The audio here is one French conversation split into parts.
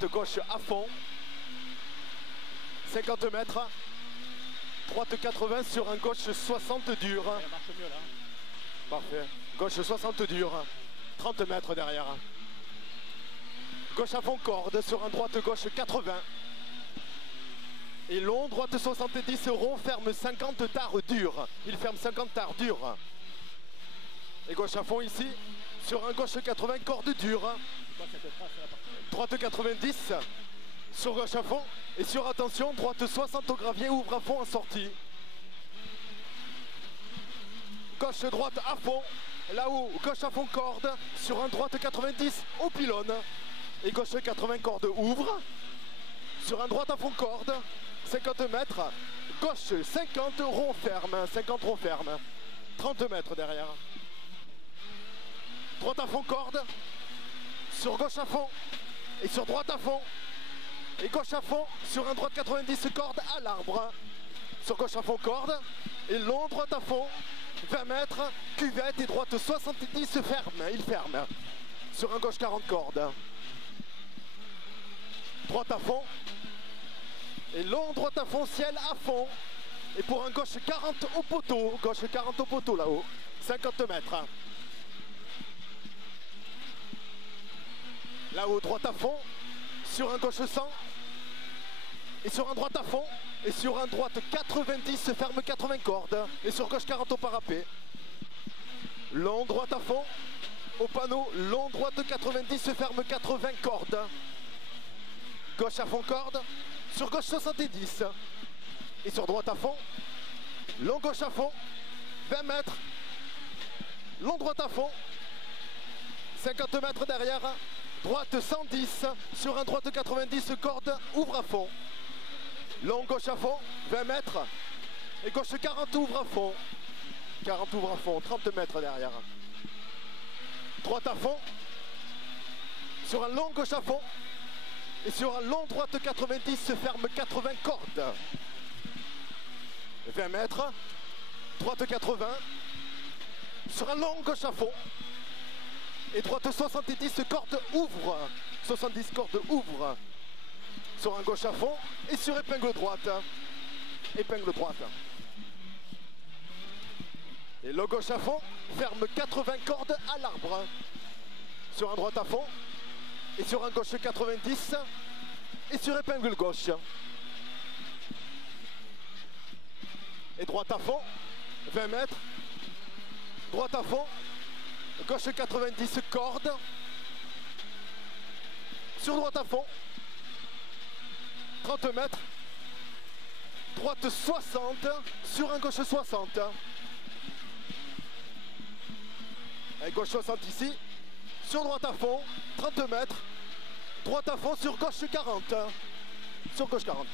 droite, gauche à fond. 50 mètres. Droite 80 sur un gauche 60 dur. Ça marche mieux là. Parfait. Gauche 60 dur. 30 mètres derrière. Gauche à fond corde sur un droite gauche 80. Et long, droite 70, rond, ferme 50 tard dur. Il ferme 50 tard dur. Et gauche à fond ici, sur un gauche 80, corde dure. Droite 90, sur gauche à fond. Et sur attention, droite 60 au gravier, ouvre à fond en sortie. Gauche droite à fond, là-haut, gauche à fond corde, sur un droite 90 au pylône. Et gauche 80 corde ouvre, sur un droite à fond corde, 50 mètres, gauche 50 rond ferme, 50 rond ferme, 30 mètres derrière. Droite à fond corde, sur gauche à fond, et sur droite à fond, et gauche à fond, sur un droite 90 corde à l'arbre, sur gauche à fond corde, et long droite à fond, 20 mètres, cuvette et droite 70 ferme, il ferme, sur un gauche 40 cordes. Droite à fond, et long droite à fond, ciel à fond, et pour un gauche 40 au poteau, gauche 40 au poteau là-haut, 50 mètres. Là-haut, droite à fond, sur un gauche 100, et sur un droite à fond, et sur un droite 90, ferme 80 cordes, et sur gauche 40 au parapet. Long droite à fond, au panneau, long droite 90, ferme 80 cordes. Gauche à fond corde, sur gauche 70, et sur droite à fond, long gauche à fond, 20 mètres, long droite à fond, 50 mètres derrière, droite 110, sur un droite 90, corde, ouvre à fond. Long gauche à fond, 20 mètres, et gauche 40 ouvre à fond. 40 ouvre à fond, 30 mètres derrière. Droite à fond, sur un long gauche à fond, et sur un long droite 90, ferme 80 cordes. 20 mètres, droite 80, sur un long gauche à fond, et droite 70 cordes ouvre, 70 cordes ouvre, sur un gauche à fond, et sur épingle droite, épingle droite. Et le gauche à fond, ferme 80 cordes à l'arbre, sur un droite à fond, et sur un gauche 90, et sur épingle gauche. Et droite à fond, 20 mètres, droite à fond, gauche 90 cordes, sur droite à fond, 30 mètres, droite 60, sur un gauche 60. Et gauche 60 ici, sur droite à fond, 30 mètres, droite à fond sur gauche 40, sur gauche 40.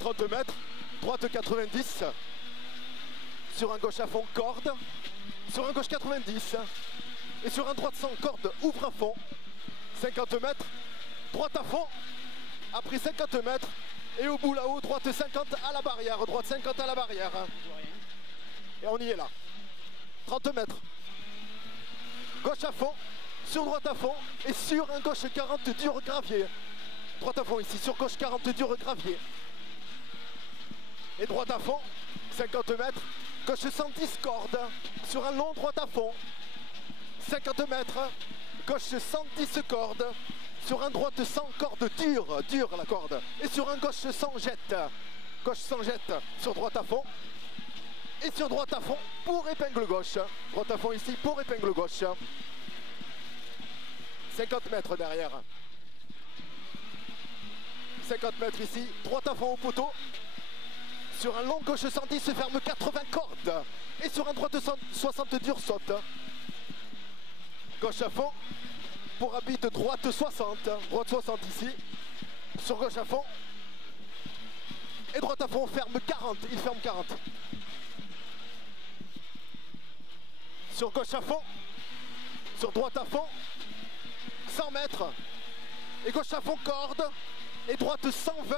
30 mètres, droite 90, sur un gauche à fond corde, sur un gauche 90, et sur un droite 100 corde ouvre à fond, 50 mètres, droite à fond, après 50 mètres, et au bout là-haut, droite 50 à la barrière, droite 50 à la barrière. Et on y est là. 30 mètres. Gauche à fond, sur droite à fond, et sur un gauche 40 dur gravier. Droite à fond ici, sur gauche 40 dur gravier. Et droite à fond, 50 mètres, gauche 110 cordes, sur un long droite à fond. 50 mètres, gauche 110 cordes, sur un droite 100 cordes dure la corde. Et sur un gauche 100 jette, gauche 100 jette, sur droite à fond. Et sur droite à fond pour épingle gauche. Droite à fond ici pour épingle gauche. 50 mètres derrière. 50 mètres ici, droite à fond au poteau. Sur un long gauche 110 se ferme 80 cordes. Et sur un droite 60 dur saute. Gauche à fond pour habite droite 60. Droite 60 ici. Sur gauche à fond. Et droite à fond ferme 40. Il ferme 40. Sur gauche à fond, sur droite à fond, 100 mètres, et gauche à fond corde, et droite 120,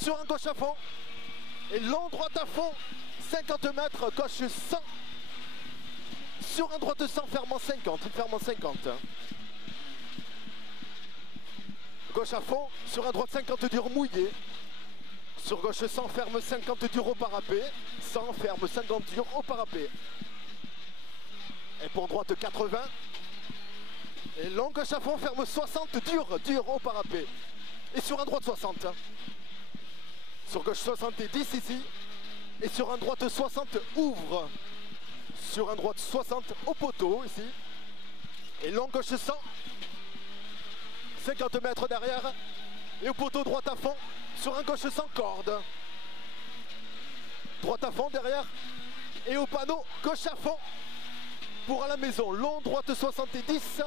sur un gauche à fond, et long droite à fond, 50 mètres, gauche 100, sur un droite 100, ferme en 50, il ferme en 50. Gauche à fond, sur un droite 50 dur mouillé. Sur gauche 100, ferme 50 dur au parapet. 100, ferme 50 dur au parapet. Et pour droite 80. Et long gauche à fond, ferme 60 dur au parapet. Et sur un droite 60. Sur gauche 70 ici. Et sur un droite 60, ouvre. Sur un droite 60 au poteau ici. Et long gauche 100. 50 mètres derrière. Et au poteau droite à fond. Sur un gauche 100 corde. Droite à fond derrière. Et au panneau, gauche à fond. Pour à la maison, long droite 70.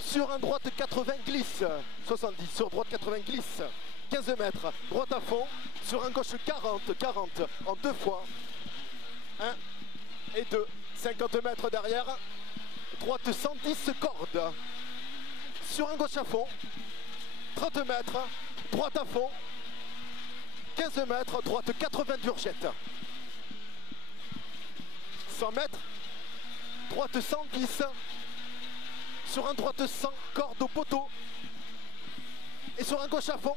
Sur un droite 80 glisse. 70 sur droite 80 glisse. 15 mètres, droite à fond. Sur un gauche 40 en deux fois. 1 et 2. 50 mètres derrière. Droite 110 corde. Sur un gauche à fond. 30 mètres, droite à fond. 15 mètres, droite 80 d'urgette. 100 mètres, droite 110. Sur un droite 100, corde au poteau. Et sur un gauche à fond.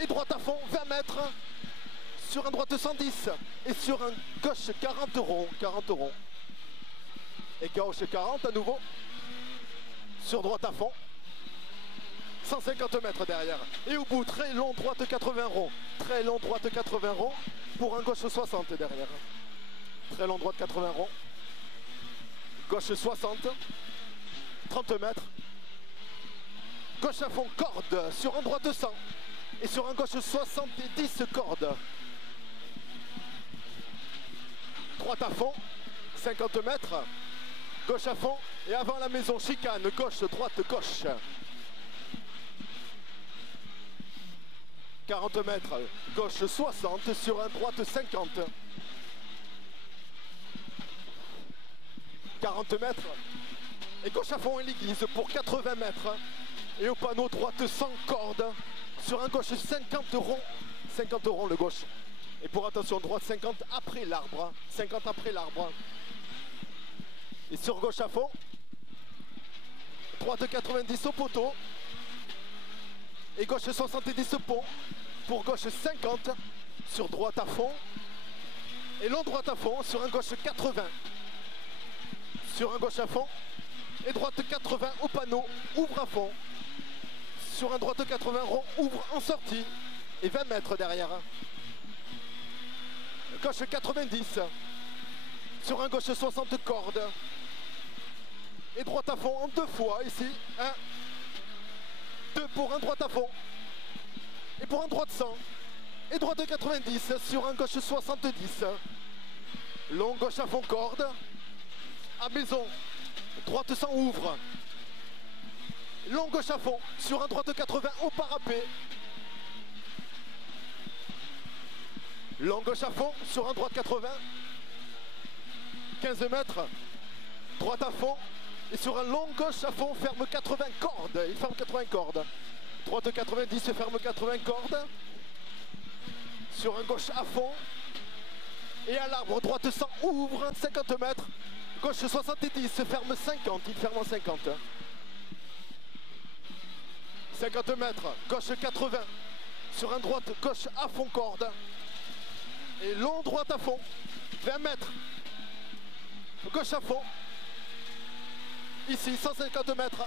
Et droite à fond, 20 mètres. Sur un droite 110. Et sur un gauche 40 ronds. 40 ronds. Et gauche 40 à nouveau. Sur droite à fond. 150 mètres derrière. Et au bout, très long, droite 80 ronds. Très long, droite 80 ronds. Pour un gauche 60 derrière. Très long, droite 80 ronds. Gauche 60. 30 mètres. Gauche à fond, corde. Sur un droite 100. Et sur un gauche 70 corde. Droite à fond. 50 mètres. Gauche à fond. Et avant la maison, chicane. Gauche, droite, gauche. 40 mètres, gauche 60, sur un droite 50. 40 mètres, et gauche à fond et l'église pour 80 mètres. Et au panneau droite 100 cordes, sur un gauche 50 ronds. 50 ronds le gauche. Et pour attention, droite 50 après l'arbre. 50 après l'arbre. Et sur gauche à fond, droite 90 au poteau. Et gauche 70 pont. Pour gauche 50. Sur droite à fond. Et long droite à fond. Sur un gauche 80. Sur un gauche à fond. Et droite 80 au panneau. Ouvre à fond. Sur un droite 80 rond. Ouvre en sortie. Et 20 mètres derrière. Gauche 90. Sur un gauche 60 cordes. Et droite à fond en deux fois ici. 1. 2 pour un droite à fond. Et pour un droite 100. Et droite 90 sur un gauche 70. Long gauche à fond corde. À maison. Droite 100 ouvre. Long gauche à fond sur un droite 80 au parapet. Long gauche à fond sur un droite 80. 15 mètres. Droite à fond. Et sur un long gauche à fond, ferme 80 cordes. Il ferme 80 cordes. Droite 90, ferme 80 cordes. Sur un gauche à fond. Et à l'arbre, droite 100, ouvre 50 mètres. Gauche 70, ferme 50. Il ferme en 50. 50 mètres, gauche 80. Sur un droite, gauche à fond corde. Et long droite à fond. 20 mètres. Gauche à fond. Ici, 150 mètres.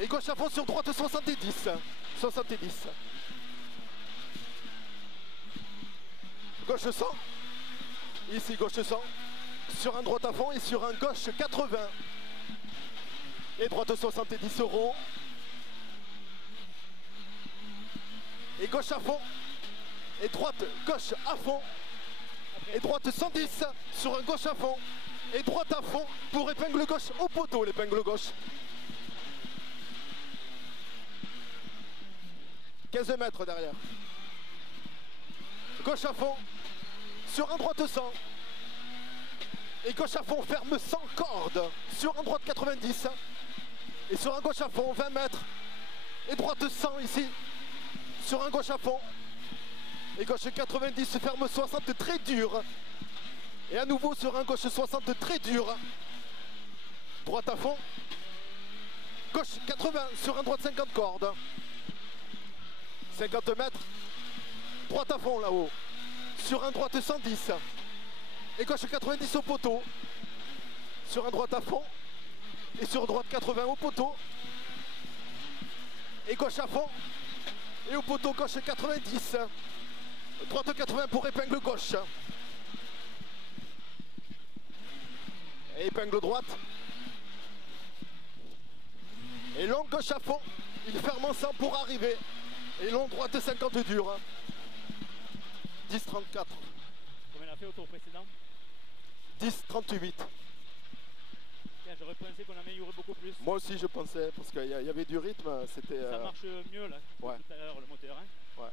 Et gauche à fond sur droite 70. 70. Gauche 100. Ici, gauche 100. Sur un droite à fond et sur un gauche 80. Et droite 70 euros. Et gauche à fond. Et droite, gauche à fond. Et droite 110 sur un gauche à fond. Et droite à fond pour épingle gauche au poteau, l'épingle gauche. 15 mètres derrière. Gauche à fond sur un droite 100. Et gauche à fond ferme 100 cordes sur un droite 90. Et sur un gauche à fond 20 mètres. Et droite 100 ici. Sur un gauche à fond. Et gauche 90 ferme 60 très dur. Et à nouveau sur un gauche 60 très dur. Droite à fond. Gauche 80 sur un droite 50 cordes. 50 mètres. Droite à fond là-haut. Sur un droite 110. Et gauche 90 au poteau. Sur un droite à fond. Et sur droite 80 au poteau. Et gauche à fond. Et au poteau gauche 90. Droite 80 pour épingle gauche. Et épingle droite. Et long gauche à fond. Il ferme en 100 pour arriver. Et long droite 50 dur. 10-34. Combien il a fait au tour précédent? 10-38. J'aurais pensé qu'on améliorait beaucoup plus. Moi aussi je pensais, parce qu'il y avait du rythme. C'était. Ça marche mieux là, ouais. tout à l'heure le moteur. Hein. Ouais.